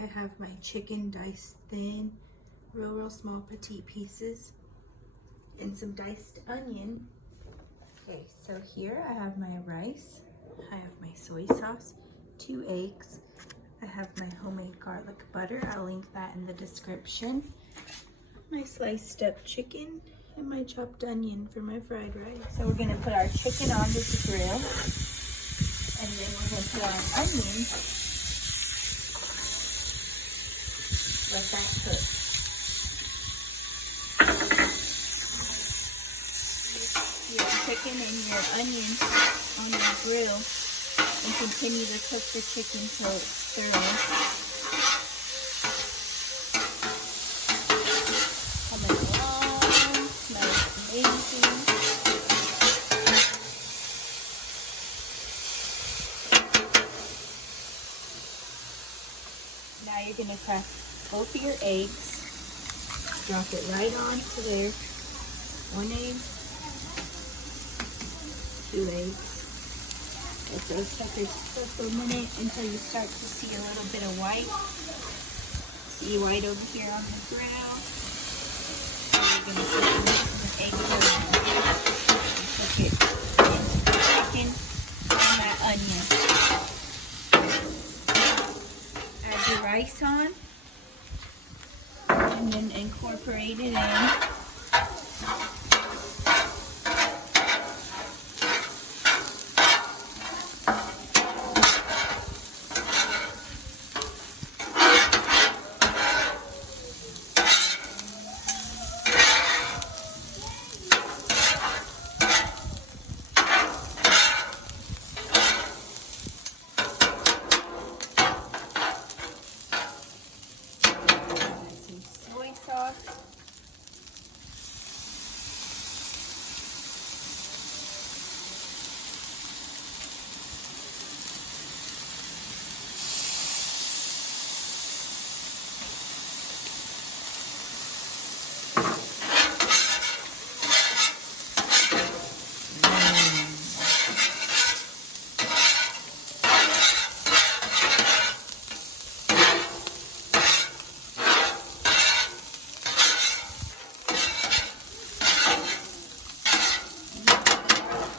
I have my chicken diced thin, real small petite pieces, and some diced onion. Okay, so here I have my rice, I have my soy sauce, 2 eggs, I have my homemade garlic butter, I'll link that in the description, my sliced up chicken, and my chopped onion for my fried rice. So we're gonna put our chicken onto the grill, and then we're gonna put our onion, let that cook. Your chicken and your onion on the grill, and continue to cook the chicken till it's thorough. Coming along, smells amazing. Now you're gonna crack both of your eggs, drop it right onto there. 1 egg, 2 eggs. Let those suckers cook for a minute until you start to see a little bit of white. See white over here on the grill. So you're going to put the egg yolk and cook it into the chicken and that onion. Add your rice on and then incorporate it in.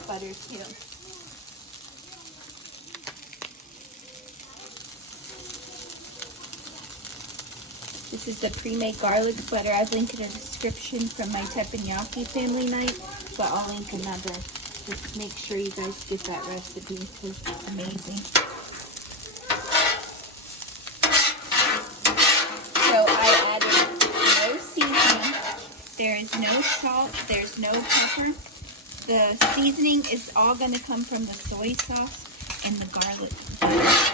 Butter too. This is the pre-made garlic butter. I've linked in the description from my teppanyaki family night, but I'll link another. Just make sure you guys get that recipe because it's amazing. So I added no seasoning. There is no salt. There's no pepper. The seasoning is all going to come from the soy sauce and the garlic butter.